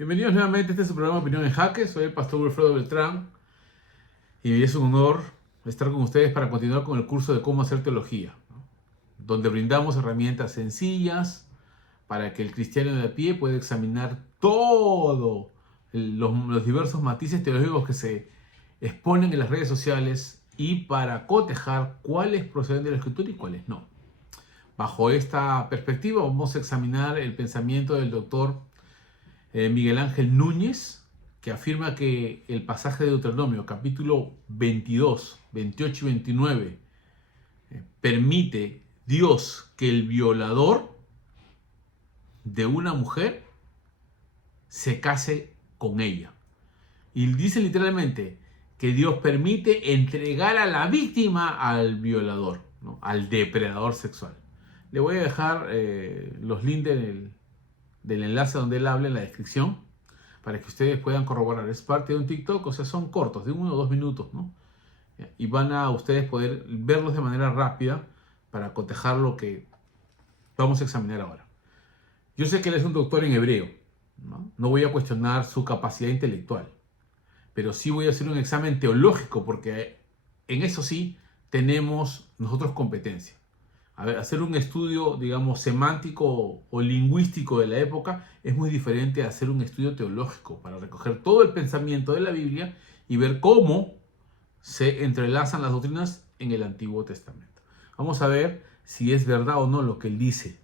Bienvenidos nuevamente a este es su programa Opinión en Jaque. Soy el pastor Wilfredo Beltrán y es un honor estar con ustedes para continuar con el curso de cómo hacer teología, ¿no? Donde brindamos herramientas sencillas para que el cristiano de a pie pueda examinar todos los diversos matices teológicos que se exponen en las redes sociales y para cotejar cuáles proceden de la Escritura y cuáles no. Bajo esta perspectiva vamos a examinar el pensamiento del doctor Miguel Ángel Núñez, que afirma que el pasaje de Deuteronomio, capítulo 22, 28 y 29, permite Dios que el violador de una mujer se case con ella. Y dice literalmente que Dios permite entregar a la víctima al violador, ¿no? Al depredador sexual. Le voy a dejar los links del enlace donde él habla en la descripción para que ustedes puedan corroborar. Es parte de un TikTok, o sea, son cortos, de 1 o 2 minutos, ¿no? Y van a ustedes poder verlos de manera rápida para cotejar lo que vamos a examinar ahora. Yo sé que él es un doctor en hebreo, ¿no? No voy a cuestionar su capacidad intelectual, pero sí voy a hacer un examen teológico porque en eso sí tenemos nosotros competencia. A ver, hacer un estudio, digamos, semántico o lingüístico de la época es muy diferente a hacer un estudio teológico para recoger todo el pensamiento de la Biblia y ver cómo se entrelazan las doctrinas en el Antiguo Testamento. Vamos a ver si es verdad o no lo que él dice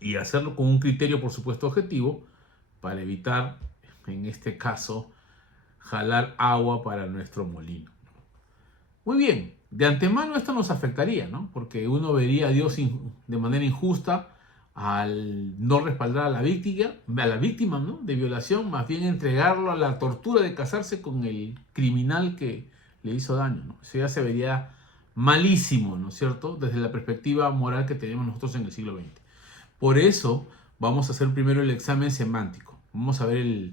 y hacerlo con un criterio, por supuesto, objetivo para evitar, en este caso, jalar agua para nuestro molino. Muy bien, de antemano esto nos afectaría, ¿no? Porque uno vería a Dios de manera injusta al no respaldar a la víctima, ¿no? De violación, más bien entregarlo a la tortura de casarse con el criminal que le hizo daño, ¿no? Eso ya se vería malísimo, ¿no es cierto? Desde la perspectiva moral que tenemos nosotros en el siglo XX. Por eso vamos a hacer primero el examen semántico. Vamos a ver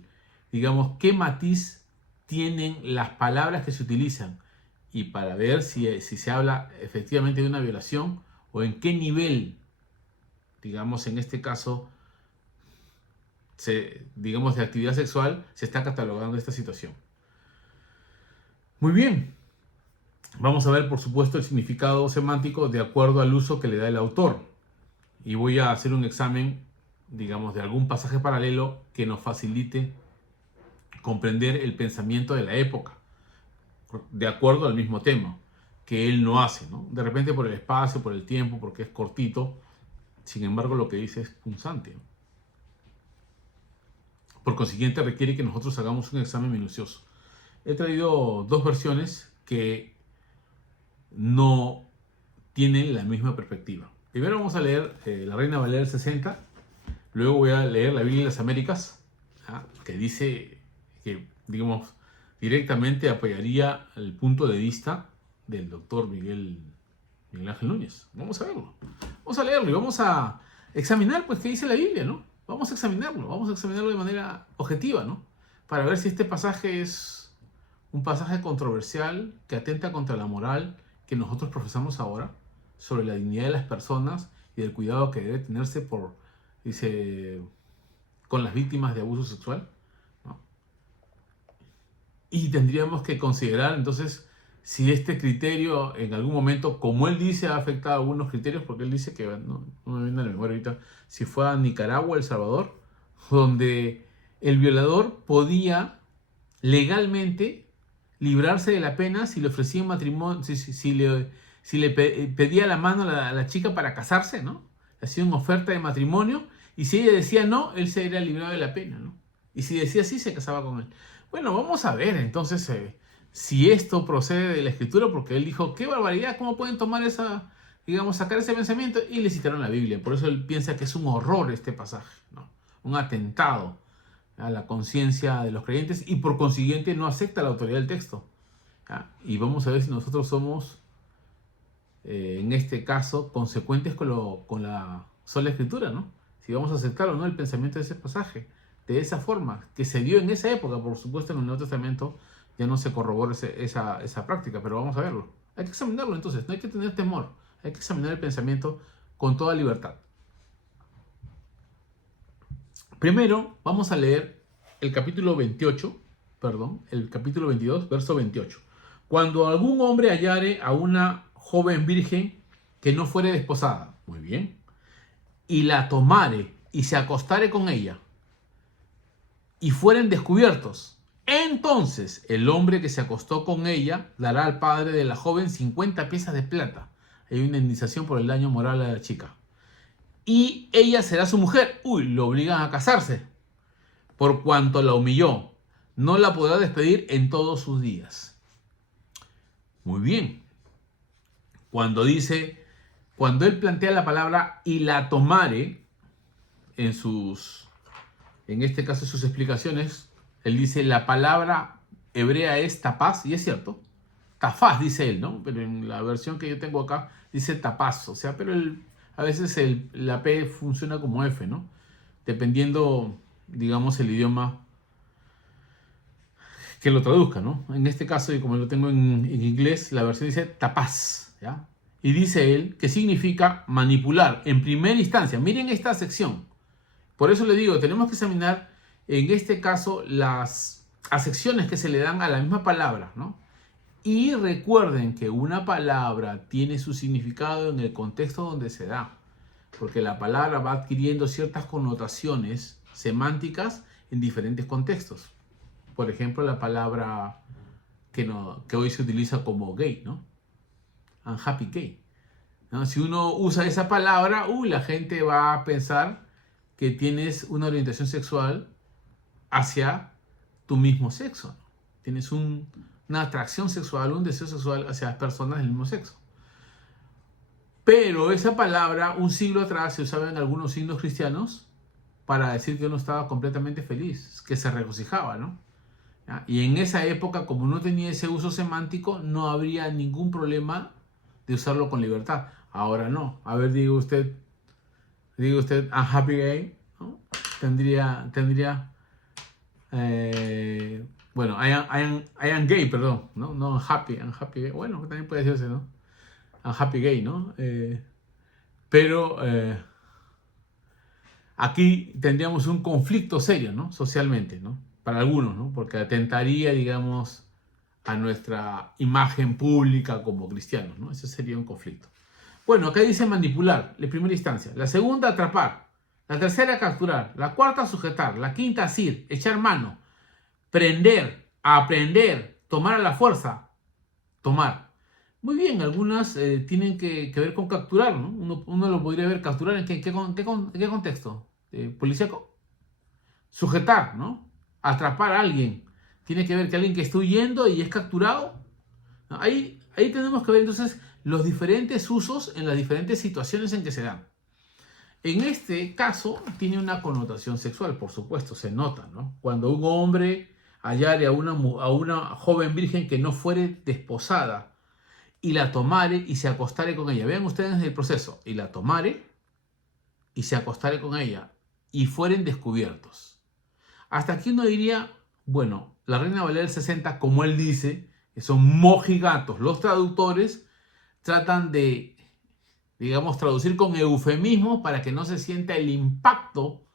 digamos, qué matiz tienen las palabras que se utilizan y para ver si se habla efectivamente de una violación o en qué nivel, digamos, en este caso, digamos, de actividad sexual se está catalogando esta situación. Muy bien, vamos a ver, por supuesto, el significado semántico de acuerdo al uso que le da el autor. Y voy a hacer un examen, digamos, de algún pasaje paralelo que nos facilite comprender el pensamiento de la época, de acuerdo al mismo tema, que él no hace, ¿no? De repente por el espacio, por el tiempo, porque es cortito, sin embargo lo que dice es punzante. Por consiguiente requiere que nosotros hagamos un examen minucioso. He traído dos versiones que no tienen la misma perspectiva. Primero vamos a leer la Reina Valera del 60, luego voy a leer la Biblia de las Américas, que dice que, digamos, directamente apoyaría el punto de vista del doctor Miguel Ángel Núñez. Vamos a verlo. Vamos a leerlo y vamos a examinar, pues, qué dice la Biblia, ¿no? Vamos a examinarlo de manera objetiva, ¿no? Para ver si este pasaje es un pasaje controversial que atenta contra la moral que nosotros profesamos ahora sobre la dignidad de las personas y del cuidado que debe tenerse con las víctimas de abuso sexual, ¿no? Y tendríamos que considerar entonces si este criterio en algún momento, como él dice, ha afectado a algunos criterios, porque él dice que, no me viene a la memoria ahorita, si fue a Nicaragua, El Salvador, donde el violador podía legalmente librarse de la pena si le ofrecían matrimonio, si le pedía la mano a la chica para casarse, ¿no? Le hacía una oferta de matrimonio y si ella decía no, él se era librado de la pena, ¿no? Y si decía sí, se casaba con él. Bueno, vamos a ver entonces si esto procede de la escritura, porque él dijo, qué barbaridad, ¿cómo pueden tomar sacar ese pensamiento? Y le citaron la Biblia. Por eso él piensa que es un horror este pasaje, ¿no? Un atentado a la conciencia de los creyentes y por consiguiente no acepta la autoridad del texto. ¿Ya? Y vamos a ver si nosotros somos, en este caso, consecuentes con la sola escritura, ¿no? Si vamos a aceptar o no el pensamiento de ese pasaje, de esa forma, que se dio en esa época, por supuesto en el Nuevo Testamento ya no se corrobora esa práctica, pero vamos a verlo. Hay que examinarlo entonces, no hay que tener temor, hay que examinar el pensamiento con toda libertad. Primero vamos a leer el capítulo 22, verso 28. Cuando algún hombre hallare a una joven virgen que no fuere desposada, muy bien, y la tomare y se acostare con ella, y fueren descubiertos, entonces el hombre que se acostó con ella dará al padre de la joven 50 piezas de plata. Hay una indemnización por el daño moral a la chica. Y ella será su mujer. Uy, lo obligan a casarse. Por cuanto la humilló, no la podrá despedir en todos sus días. Muy bien. Cuando él plantea la palabra y la tomare, en este caso sus explicaciones, él dice la palabra hebrea es tapaz, y es cierto, tafaz dice él, ¿no? Pero en la versión que yo tengo acá dice tapaz, o sea, pero a veces la P funciona como F, ¿no? Dependiendo, digamos, el idioma que lo traduzca, ¿no? En este caso, y como lo tengo en inglés, la versión dice tapaz, ¿ya? Y dice él que significa manipular en primera instancia. Miren esta sección. Por eso le digo, tenemos que examinar en este caso las acepciones que se le dan a la misma palabra, ¿no? Y recuerden que una palabra tiene su significado en el contexto donde se da, porque la palabra va adquiriendo ciertas connotaciones semánticas en diferentes contextos. Por ejemplo, la palabra que hoy se utiliza como gay, ¿no? Unhappy gay, ¿no? Si uno usa esa palabra, la gente va a pensar que tienes una orientación sexual hacia tu mismo sexo, ¿no? Tienes una atracción sexual, un deseo sexual hacia las personas del mismo sexo. Pero esa palabra, un siglo atrás, se usaba en algunos signos cristianos para decir que uno estaba completamente feliz, que se regocijaba, ¿no? ¿Ya? Y en esa época, como no tenía ese uso semántico, no habría ningún problema de usarlo con libertad. Ahora no. A ver, diga usted, unhappy gay, ¿no? Tendría bueno, I am gay, perdón, ¿no? No unhappy gay. Bueno, también puede decirse, ¿no? Unhappy gay, ¿no? Pero aquí tendríamos un conflicto serio, ¿no? Socialmente, ¿no? Para algunos, ¿no? Porque atentaría, digamos, a nuestra imagen pública como cristianos, ¿no? Ese sería un conflicto. Bueno, acá dice manipular, la primera instancia. La segunda, atrapar. La tercera, capturar. La cuarta, sujetar. La quinta, asir, echar mano. Prender, aprender, tomar a la fuerza, tomar. Muy bien, algunas tienen que ver con capturar, ¿no? Uno lo podría ver capturar en qué contexto. Policíaco. Sujetar, ¿no? Atrapar a alguien. Tiene que ver que alguien que está huyendo y es capturado. ¿No? Ahí tenemos que ver entonces los diferentes usos en las diferentes situaciones en que se dan. En este caso tiene una connotación sexual, por supuesto, se nota, ¿no? Cuando un hombre hallare a una joven virgen que no fuere desposada y la tomare y se acostare con ella. Vean ustedes el proceso. Y la tomare y se acostare con ella y fueren descubiertos. Hasta aquí uno diría, bueno, la Reina Valera del 60, como él dice, que son mojigatos. Los traductores tratan de, digamos, traducir con eufemismo para que no se sienta el impacto,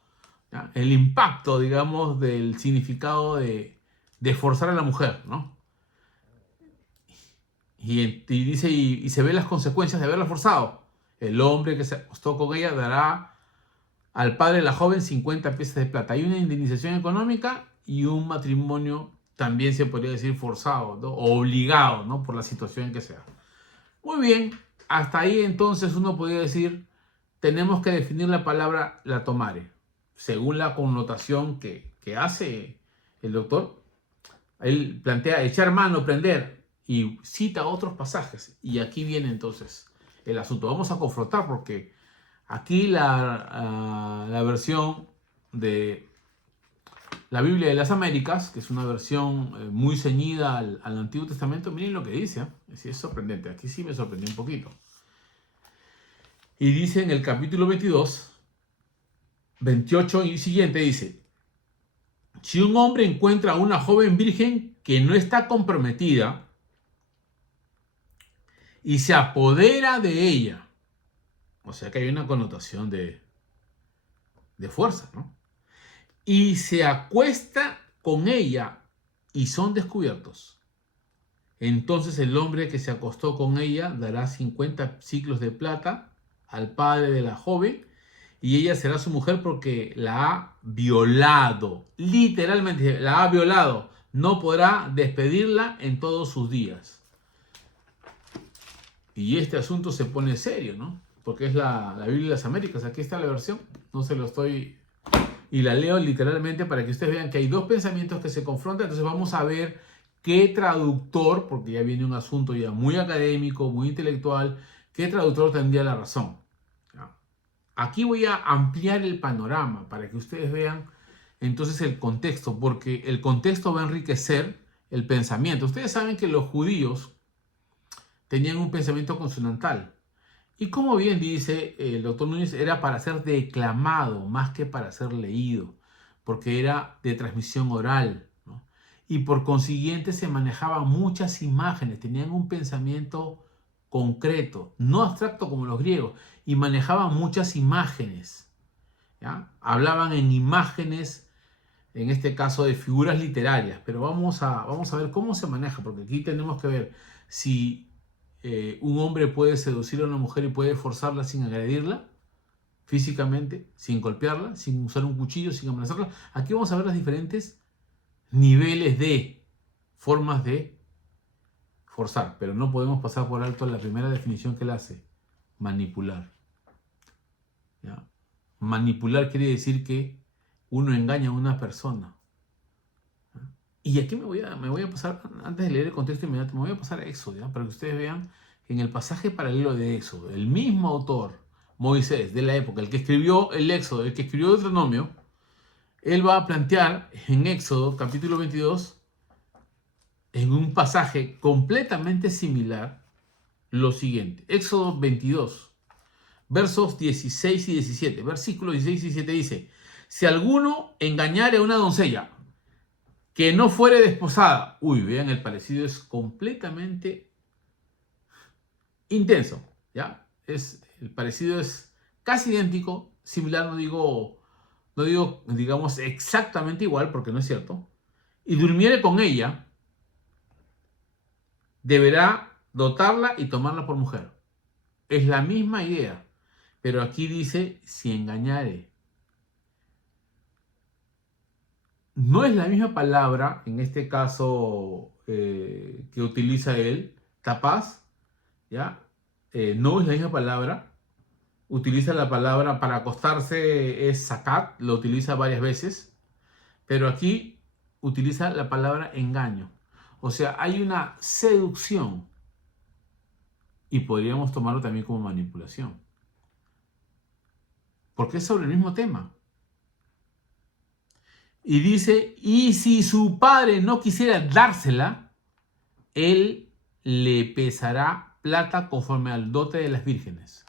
¿ya? El impacto, digamos, del significado de forzar a la mujer, ¿no? Y dice, y se ven las consecuencias de haberla forzado. El hombre que se acostó con ella dará al padre de la joven 50 piezas de plata. Hay una indemnización económica y un matrimonio también se podría decir forzado, ¿no? O obligado, ¿no? Por la situación en que sea. Muy bien, hasta ahí entonces uno podría decir, tenemos que definir la palabra la tomare, según la connotación que hace el doctor. Él plantea echar mano, prender, y cita otros pasajes. Y aquí viene entonces el asunto. Vamos a confrontar porque aquí la versión de la Biblia de las Américas, que es una versión muy ceñida al Antiguo Testamento, miren lo que dice, ¿eh? Es sorprendente. Aquí sí me sorprendió un poquito. Y dice en el capítulo 22, 28 y siguiente, dice, si un hombre encuentra a una joven virgen que no está comprometida y se apodera de ella, o sea que hay una connotación de fuerza, ¿no? y se acuesta con ella y son descubiertos, entonces el hombre que se acostó con ella dará 50 siclos de plata al padre de la joven y ella será su mujer porque la ha violado. Literalmente la ha violado. No podrá despedirla en todos sus días. Y este asunto se pone serio, ¿no? Porque es la Biblia de las Américas. Aquí está la versión. No se lo estoy... Y la leo literalmente para que ustedes vean que hay dos pensamientos que se confrontan. Entonces vamos a ver qué traductor, porque ya viene un asunto ya muy académico, muy intelectual, qué traductor tendría la razón. Aquí voy a ampliar el panorama para que ustedes vean entonces el contexto, porque el contexto va a enriquecer el pensamiento. Ustedes saben que los judíos tenían un pensamiento consonantal. Y como bien dice el doctor Núñez, era para ser declamado más que para ser leído, porque era de transmisión oral, ¿no? Y por consiguiente se manejaban muchas imágenes, tenían un pensamiento concreto, no abstracto como los griegos, y manejaban muchas imágenes, ¿ya? Hablaban en imágenes, en este caso de figuras literarias, pero vamos a ver cómo se maneja, porque aquí tenemos que ver si un hombre puede seducir a una mujer y puede forzarla sin agredirla físicamente, sin golpearla, sin usar un cuchillo, sin amenazarla. Aquí vamos a ver los diferentes niveles de formas de forzar, pero no podemos pasar por alto la primera definición que él hace: manipular. ¿Ya? Manipular quiere decir que uno engaña a una persona. Y aquí me voy a pasar, antes de leer el contexto inmediato, me voy a pasar a Éxodo, ¿ya? Para que ustedes vean en el pasaje paralelo de Éxodo, el mismo autor, Moisés, de la época, el que escribió el Éxodo, el que escribió Deuteronomio, él va a plantear en Éxodo capítulo 22, en un pasaje completamente similar, lo siguiente. Éxodo 22, versos 16 y 17. Versículos 16 y 17 dice: si alguno engañare a una doncella que no fuere desposada. Uy, vean, el parecido es completamente intenso, ¿ya? El parecido es casi idéntico, similar, no digo, digamos, exactamente igual, porque no es cierto. Y durmiere con ella, deberá dotarla y tomarla por mujer. Es la misma idea, pero aquí dice si engañare. No es la misma palabra, en este caso que utiliza él, tapaz, ¿ya? No es la misma palabra. Utiliza la palabra para acostarse, es sacat, lo utiliza varias veces, pero aquí utiliza la palabra engaño. O sea, hay una seducción y podríamos tomarlo también como manipulación, porque es sobre el mismo tema. Y dice, y si su padre no quisiera dársela, él le pesará plata conforme al dote de las vírgenes.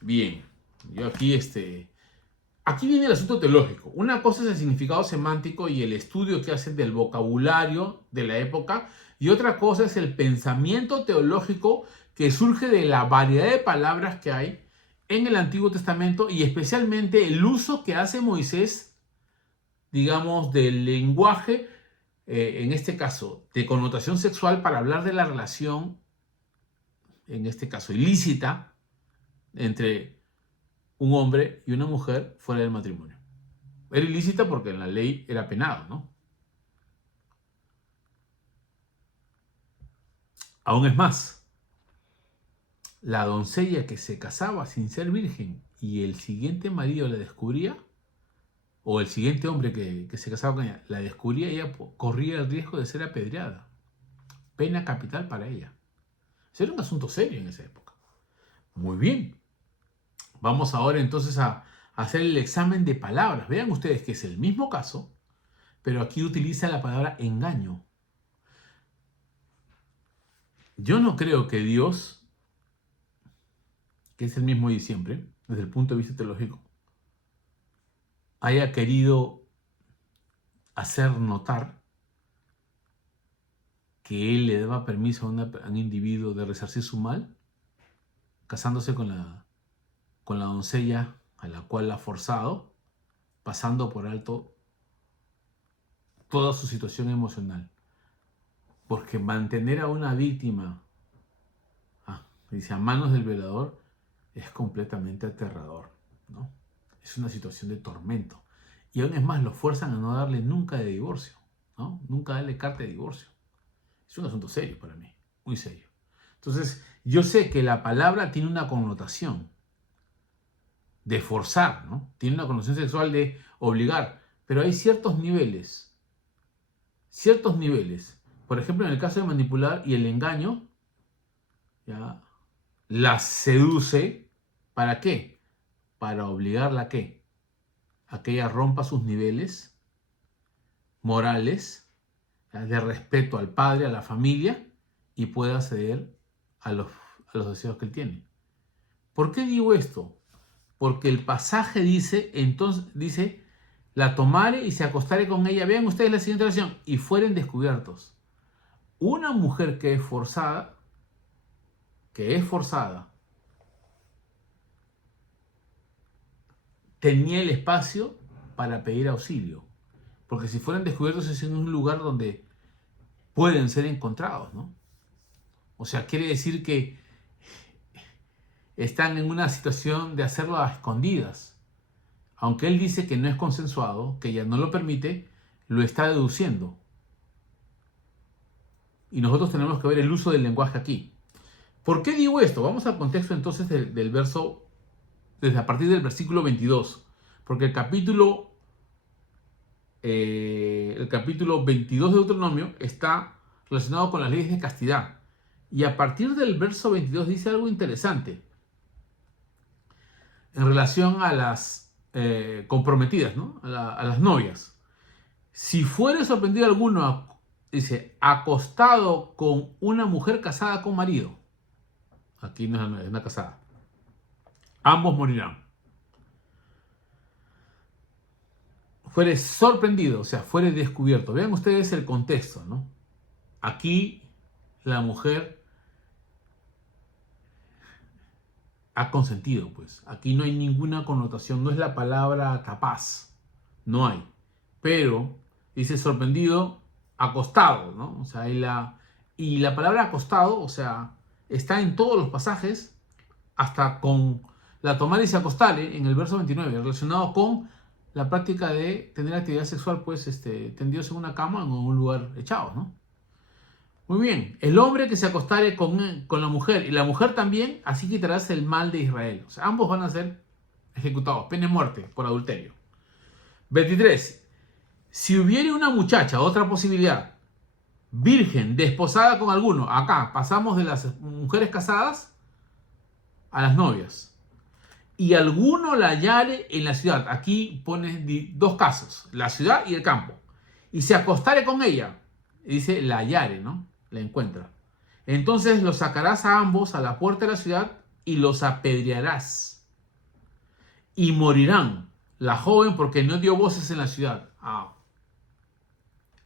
Bien, yo aquí viene el asunto teológico. Una cosa es el significado semántico y el estudio que hacen del vocabulario de la época, y otra cosa es el pensamiento teológico que surge de la variedad de palabras que hay en el Antiguo Testamento y especialmente el uso que hace Moisés, digamos, del lenguaje, en este caso, de connotación sexual para hablar de la relación, en este caso, ilícita entre un hombre y una mujer fuera del matrimonio. Era ilícita porque en la ley era penado, ¿no? Aún es más, la doncella que se casaba sin ser virgen y el siguiente marido la descubría, o el siguiente hombre que se casaba con ella la descubría, ella corría el riesgo de ser apedreada. Pena capital para ella. Eso era un asunto serio en esa época. Muy bien. Vamos ahora entonces a hacer el examen de palabras. Vean ustedes que es el mismo caso, pero aquí utiliza la palabra engaño. Yo no creo que Dios, que es el mismo de siempre, desde el punto de vista teológico, haya querido hacer notar que Él le daba permiso a un individuo de resarcir su mal, casándose con la doncella a la cual ha forzado pasando por alto toda su situación emocional. Porque mantener a una víctima, dice, a manos del violador, es completamente aterrador, ¿no? Es una situación de tormento. Y aún es más, lo fuerzan a no darle nunca de divorcio, ¿no? Nunca darle carta de divorcio. Es un asunto serio para mí, muy serio. Entonces, yo sé que la palabra tiene una connotación de forzar, ¿no? Tiene una connotación sexual de obligar, pero hay ciertos niveles. Por ejemplo, en el caso de manipular y el engaño, ¿ya? La seduce, ¿para qué? Para obligarla a qué? A que ella rompa sus niveles morales, ¿ya? De respeto al padre, a la familia, y pueda ceder a los deseos que él tiene. ¿Por qué digo esto? Porque el pasaje dice, la tomare y se acostare con ella. Vean ustedes la siguiente oración, y fueren descubiertos. Una mujer que es forzada, tenía el espacio para pedir auxilio. Porque si fueran descubiertos es en un lugar donde pueden ser encontrados, ¿no? O sea, quiere decir que están en una situación de hacerlo a escondidas. Aunque él dice que no es consensuado, que ella no lo permite, lo está deduciendo. Y nosotros tenemos que ver el uso del lenguaje aquí. ¿Por qué digo esto? Vamos al contexto entonces del verso, desde a partir del versículo 22. Porque el capítulo 22 de Deuteronomio está relacionado con las leyes de castidad. Y a partir del verso 22 dice algo interesante en relación a las comprometidas, ¿no? A las novias. Si fuere sorprendido alguno, dice, acostado con una mujer casada con marido. Aquí no es una casada. Ambos morirán. Fuere sorprendido, o sea, fuere descubierto. Vean ustedes el contexto, ¿no? Aquí la mujer ha consentido, pues. Aquí no hay ninguna connotación, no es la palabra capaz. No hay. Pero dice sorprendido, acostado, ¿no? O sea, y la palabra acostado, o sea, está en todos los pasajes, hasta con la tomar y se acostare en el verso 29, relacionado con la práctica de tener actividad sexual, pues, tendidos en una cama o en un lugar echados, ¿no? Muy bien, el hombre que se acostare con la mujer y la mujer también, así quitarás el mal de Israel. O sea, ambos van a ser ejecutados, pena de muerte por adulterio. 23. Si hubiere una muchacha, otra posibilidad, virgen, desposada con alguno, acá pasamos de las mujeres casadas a las novias, y alguno la hallare en la ciudad, aquí pone dos casos, la ciudad y el campo, y se acostare con ella, y dice la hallare, ¿no? La encuentra. Entonces los sacarás a ambos a la puerta de la ciudad y los apedrearás, y morirán la joven porque no dio voces en la ciudad.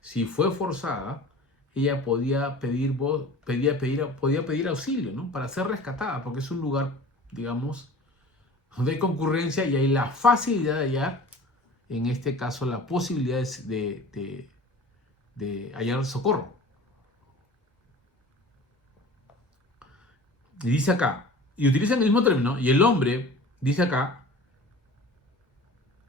Si fue forzada, ella podía pedir auxilio, ¿no? Para ser rescatada, porque es un lugar, digamos, donde hay concurrencia y hay la facilidad de hallar, en este caso, la posibilidad de hallar socorro. Y dice acá, y utiliza el mismo término, y el hombre, dice acá,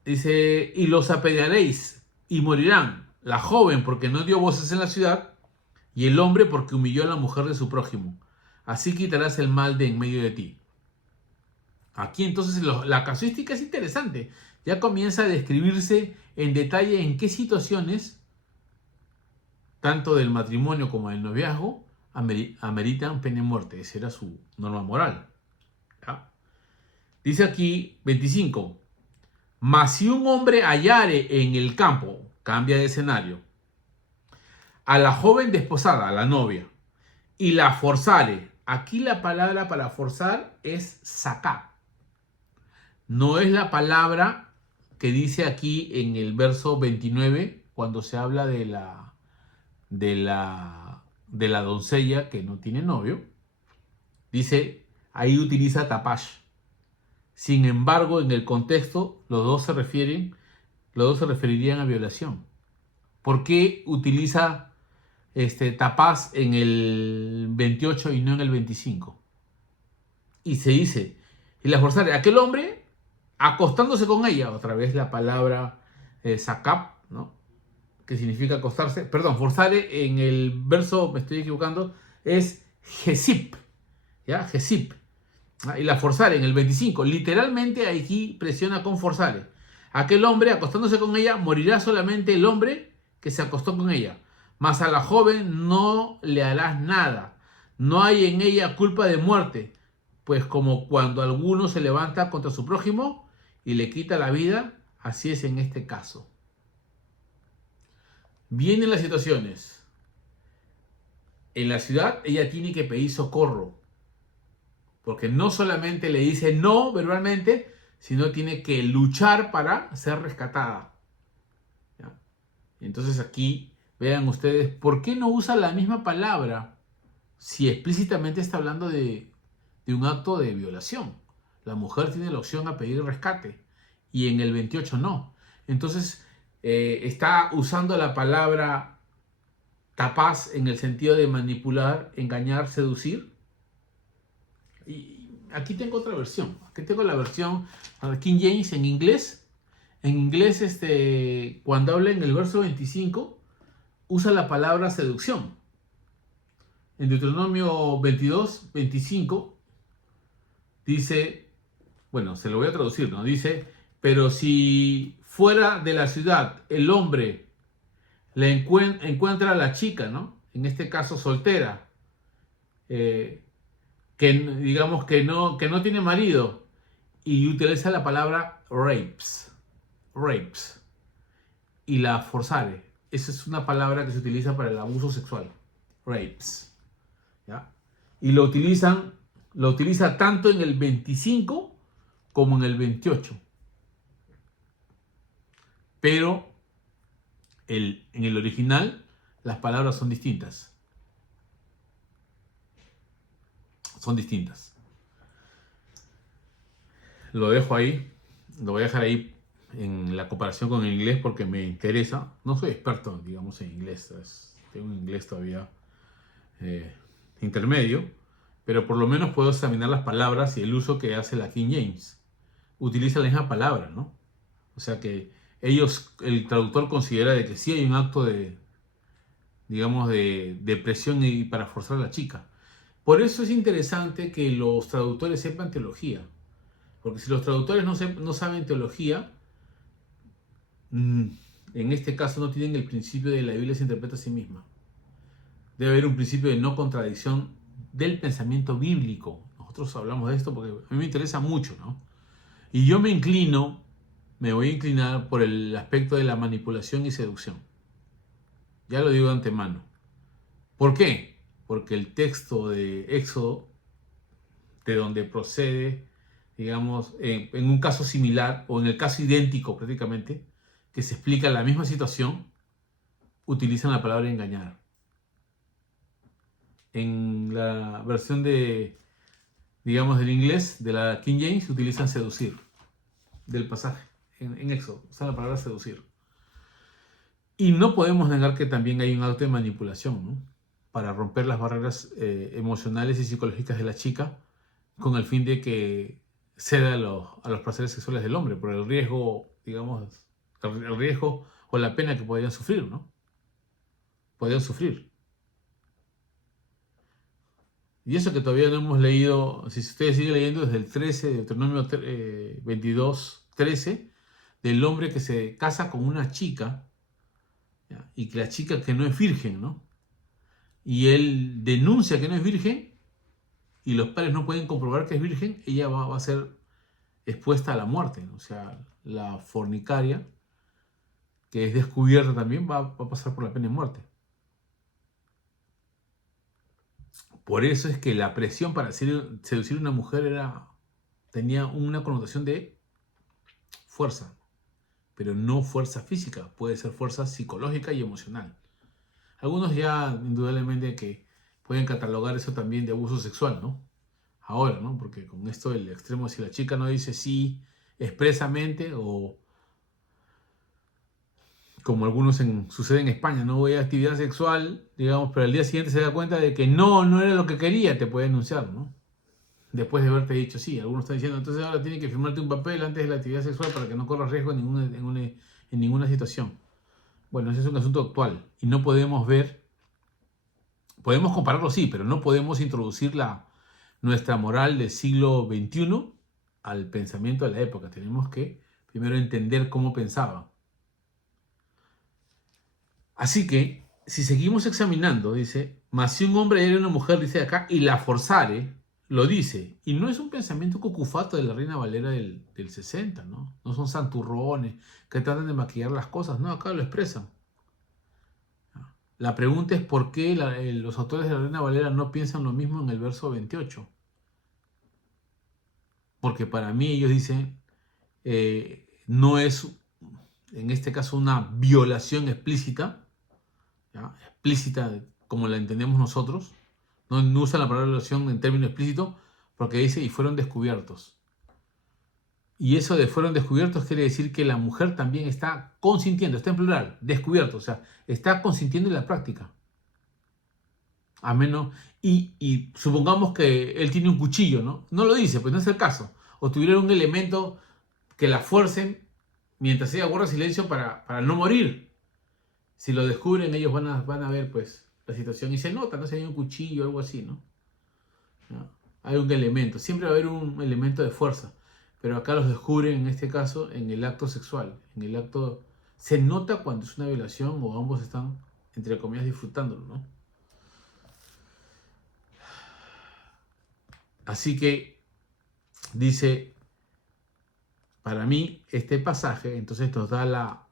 dice, y los apedrearéis y morirán, la joven porque no dio voces en la ciudad, y el hombre porque humilló a la mujer de su prójimo. Así quitarás el mal de en medio de ti. Aquí entonces la casuística es interesante. Ya comienza a describirse en detalle en qué situaciones, tanto del matrimonio como del noviazgo, ameritan pena de muerte. Esa era su norma moral. ¿Ya? Dice aquí 25. Mas si un hombre hallare en el campo, cambia de escenario, a la joven desposada, a la novia, y la forzare. Aquí la palabra para forzar es sacar. No es la palabra que dice aquí en el verso 29 cuando se habla de la doncella que no tiene novio. Dice, ahí utiliza tapash. Sin embargo, en el contexto, los dos se refieren Los dos se referirían a violación. ¿Por qué utiliza tapaz en el 28 y no en el 25? Y se dice, y la forzare, aquel hombre acostándose con ella, otra vez la palabra sakab, ¿no? Que significa acostarse, perdón, forzare en el verso, me estoy equivocando, es gesip, ¿ya? Gesip. Y la forzare en el 25, literalmente aquí presiona con forzare. Aquel hombre acostándose con ella, morirá solamente el hombre que se acostó con ella. Mas a la joven no le harás nada. No hay en ella culpa de muerte, pues como cuando alguno se levanta contra su prójimo y le quita la vida, así es en este caso. Vienen las situaciones. En la ciudad ella tiene que pedir socorro, porque no solamente le dice no verbalmente, sino tiene que luchar para ser rescatada. ¿Ya? Entonces aquí vean ustedes, ¿por qué no usa la misma palabra si explícitamente está hablando de un acto de violación? La mujer tiene la opción a pedir rescate y en el 28 no. Entonces está usando la palabra tapaz en el sentido de manipular, engañar, seducir. Y aquí tengo otra versión. Aquí tengo la versión King James en inglés. En inglés, cuando habla en el verso 25, usa la palabra seducción. En Deuteronomio 22, 25, dice, bueno, se lo voy a traducir, ¿no? Dice, pero si fuera de la ciudad el hombre encuentra a la chica, ¿no? En este caso soltera, que digamos que no tiene marido y utiliza la palabra rapes y la forzare. Esa es una palabra que se utiliza para el abuso sexual, rapes, ¿ya? Y lo utiliza tanto en el 25 como en el 28. Pero en el original las palabras son distintas. Son distintas. Lo dejo ahí. Lo voy a dejar ahí en la comparación con el inglés porque me interesa. No soy experto, digamos, en inglés. Tengo un inglés todavía intermedio. Pero por lo menos puedo examinar las palabras y el uso que hace la King James. Utiliza la misma palabra, ¿no? O sea que el traductor considera de que sí hay un acto de, digamos, de presión y para forzar a la chica. Por eso es interesante que los traductores sepan teología. Porque si los traductores no saben teología, en este caso no tienen el principio de la Biblia se interpreta a sí misma. Debe haber un principio de no contradicción del pensamiento bíblico. Nosotros hablamos de esto porque a mí me interesa mucho, ¿no? Y yo me voy a inclinar por el aspecto de la manipulación y seducción. Ya lo digo de antemano. ¿Por qué? Porque el texto de Éxodo, de donde procede, digamos, en un caso similar o en el caso idéntico prácticamente, que se explica la misma situación, utilizan la palabra engañar. En la versión digamos, del inglés, de la King James, utilizan seducir, del pasaje, en Éxodo, usan la palabra seducir. Y no podemos negar que también hay un acto de manipulación, ¿no? Para romper las barreras emocionales y psicológicas de la chica con el fin de que ceda a los placeres sexuales del hombre, por el riesgo, digamos, el riesgo o la pena que podrían sufrir, ¿no? Podrían sufrir. Y eso que todavía no hemos leído, si ustedes siguen leyendo desde el 13, de Deuteronomio 22, 13, del hombre que se casa con una chica, ¿ya? Y que la chica que no es virgen, ¿no? Y él denuncia que no es virgen y los padres no pueden comprobar que es virgen, ella va a ser expuesta a la muerte, ¿no? O sea, la fornicaria, que es descubierta también, va a pasar por la pena de muerte. Por eso es que la presión para seducir a una mujer tenía una connotación de fuerza, pero no fuerza física, puede ser fuerza psicológica y emocional. Algunos ya indudablemente que pueden catalogar eso también de abuso sexual, ¿no? Ahora, ¿no? Porque con esto el extremo, si la chica no dice sí expresamente o como algunos sucede en España, no voy a actividad sexual, digamos, pero al día siguiente se da cuenta de que no era lo que quería, te puede denunciar, ¿no? Después de haberte dicho sí. Algunos están diciendo, entonces ahora tiene que firmarte un papel antes de la actividad sexual para que no corras riesgo en ninguna situación. Bueno, ese es un asunto actual y no podemos podemos compararlo sí, pero no podemos introducir nuestra moral del siglo XXI al pensamiento de la época. Tenemos que primero entender cómo pensaban. Así que, si seguimos examinando, dice, mas si un hombre era una mujer, dice acá, y la forzare, lo dice. Y no es un pensamiento cucufato de la Reina Valera del 60, ¿no? No son santurrones que tratan de maquillar las cosas, no, acá lo expresan. La pregunta es por qué los autores de la Reina Valera no piensan lo mismo en el verso 28. Porque para mí ellos dicen, no es, en este caso, una violación explícita, ¿ya? Explícita como la entendemos nosotros. No usan la palabra violación en términos explícitos porque dice, y fueron descubiertos. Y eso de fueron descubiertos quiere decir que la mujer también está consintiendo, está en plural, descubierto, o sea, está consintiendo en la práctica. A menos, y supongamos que él tiene un cuchillo, ¿no? No lo dice, pues no es el caso. O tuviera un elemento que la fuercen mientras ella guarda silencio para no morir. Si lo descubren, ellos van a ver, pues, la situación. Y se nota, ¿no? Si hay un cuchillo o algo así, ¿no? ¿No? Hay un elemento, siempre va a haber un elemento de fuerza. Pero acá los descubren, en este caso, en el acto sexual. En el acto... Se nota cuando es una violación o ambos están, entre comillas, disfrutándolo, ¿no? Así que dice, para mí, este pasaje entonces nos da la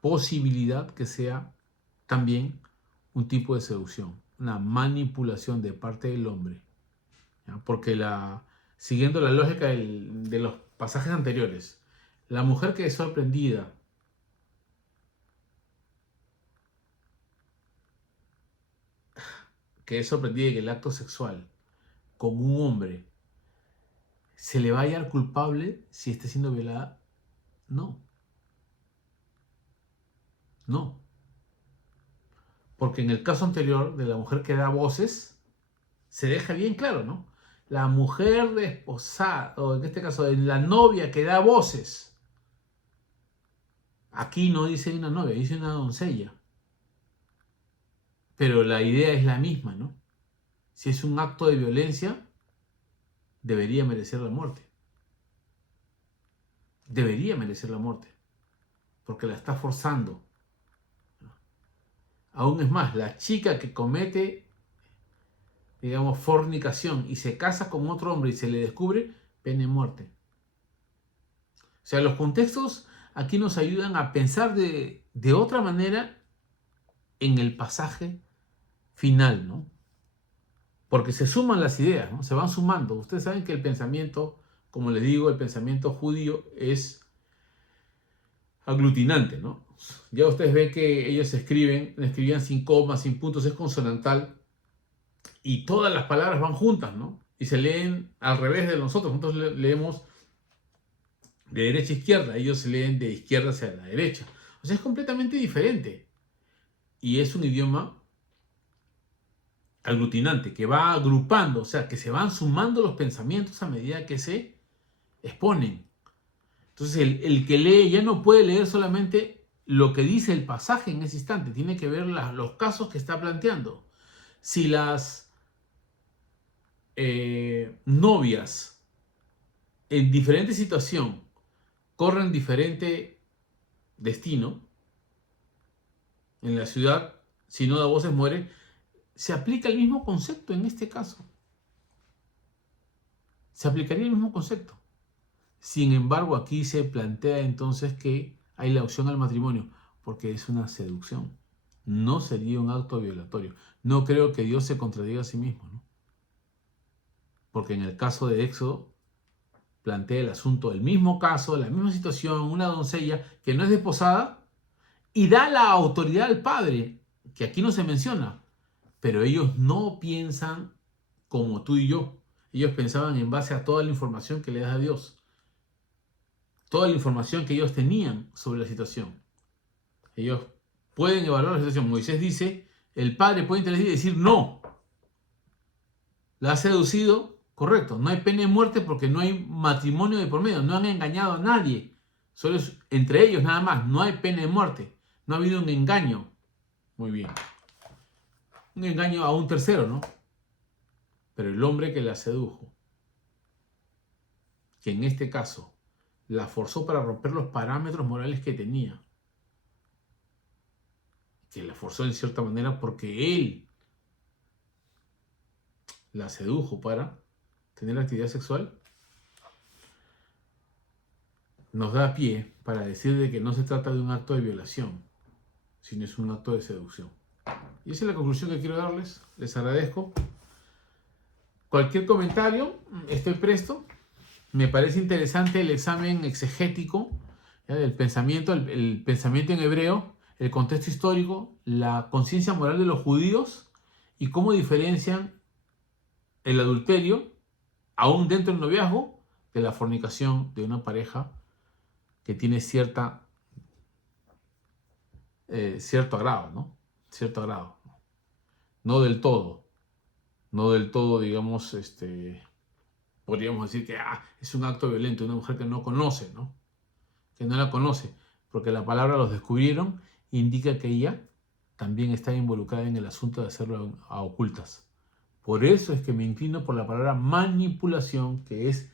posibilidad que sea también un tipo de seducción, una manipulación de parte del hombre. ¿Ya? Porque siguiendo la lógica de los pasajes anteriores, la mujer que es sorprendida en el acto sexual con un hombre, ¿se le va a hallar culpable si está siendo violada? No. No. Porque en el caso anterior de la mujer que da voces, se deja bien claro, ¿no? La mujer desposada, o en este caso, la novia que da voces. Aquí no dice una novia, dice una doncella. Pero la idea es la misma, ¿no? Si es un acto de violencia, debería merecer la muerte. Debería merecer la muerte. Porque la está forzando. Aún es más, la chica que comete, digamos, fornicación y se casa con otro hombre y se le descubre, pena de muerte. O sea, los contextos aquí nos ayudan a pensar de otra manera en el pasaje final, ¿no? Porque se suman las ideas, ¿no? Se van sumando. Ustedes saben que el pensamiento, como les digo, el pensamiento judío es aglutinante, ¿no? Ya ustedes ven que ellos escribían sin comas, sin puntos, es consonantal y todas las palabras van juntas, ¿no? Y se leen al revés de nosotros. Nosotros leemos de derecha a izquierda, ellos se leen de izquierda hacia la derecha. O sea, es completamente diferente. Y es un idioma aglutinante, que va agrupando, o sea, que se van sumando los pensamientos a medida que se exponen. Entonces, el que lee ya no puede leer solamente lo que dice el pasaje en ese instante, tiene que ver los casos que está planteando. Si las novias en diferente situación corren diferente destino, en la ciudad, si no da voces muere, se aplica el mismo concepto en este caso. Se aplicaría el mismo concepto. Sin embargo, aquí se plantea entonces que hay la opción al matrimonio, porque es una seducción. No sería un acto violatorio. No creo que Dios se contradiga a sí mismo, ¿no? Porque en el caso de Éxodo plantea el asunto, el mismo caso, la misma situación, una doncella que no es desposada y da la autoridad al padre, que aquí no se menciona, pero ellos no piensan como tú y yo. Ellos pensaban en base a toda la información que le das a Dios. toda la información que ellos tenían sobre la situación. Ellos pueden evaluar la situación. Moisés dice, el padre puede intervenir y decir no. La ha seducido, correcto. No hay pena de muerte porque no hay matrimonio de por medio. No han engañado a nadie. Solo es entre ellos nada más. No hay pena de muerte. No ha habido un engaño. Muy bien. Un engaño a un tercero, ¿no? Pero el hombre que la sedujo, que en este caso la forzó para romper los parámetros morales que tenía, que la forzó en cierta manera porque él la sedujo para tener actividad sexual, nos da pie para decir de que no se trata de un acto de violación, sino es un acto de seducción. Y esa es la conclusión que quiero darles. Les agradezco. Cualquier comentario, estoy presto. Me parece interesante el examen exegético, ¿ya?, del pensamiento, el pensamiento en hebreo, el contexto histórico, la conciencia moral de los judíos y cómo diferencian el adulterio, aún dentro del noviazgo, de la fornicación de una pareja que tiene cierto agrado, ¿no? Cierto agrado. No del todo. No del todo, digamos, podríamos decir que es un acto violento de una mujer que no conoce, ¿no? Que no la conoce, porque la palabra los descubrieron, indica que ella también está involucrada en el asunto de hacerlo a ocultas. Por eso es que me inclino por la palabra manipulación, que es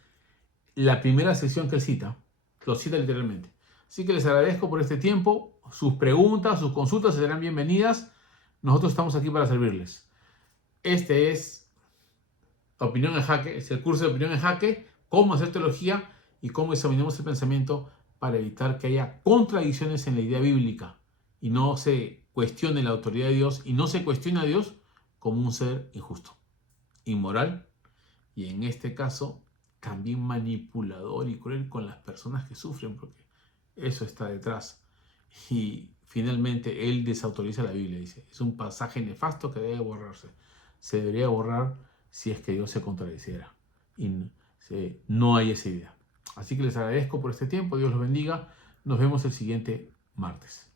la primera sección que él cita, lo cita literalmente. Así que les agradezco por este tiempo, sus preguntas, sus consultas serán bienvenidas. Nosotros estamos aquí para servirles. Este es Opinión en Jaque, es el curso de Opinión en Jaque, cómo hacer teología y cómo examinamos el pensamiento para evitar que haya contradicciones en la idea bíblica y no se cuestione la autoridad de Dios y no se cuestione a Dios como un ser injusto, inmoral y en este caso también manipulador y cruel con las personas que sufren, porque eso está detrás. Y finalmente él desautoriza la Biblia, dice, es un pasaje nefasto que debe borrarse. Se debería borrar si es que Dios se contradiciera. Y no hay esa idea. Así que les agradezco por este tiempo, Dios los bendiga. Nos vemos el siguiente martes.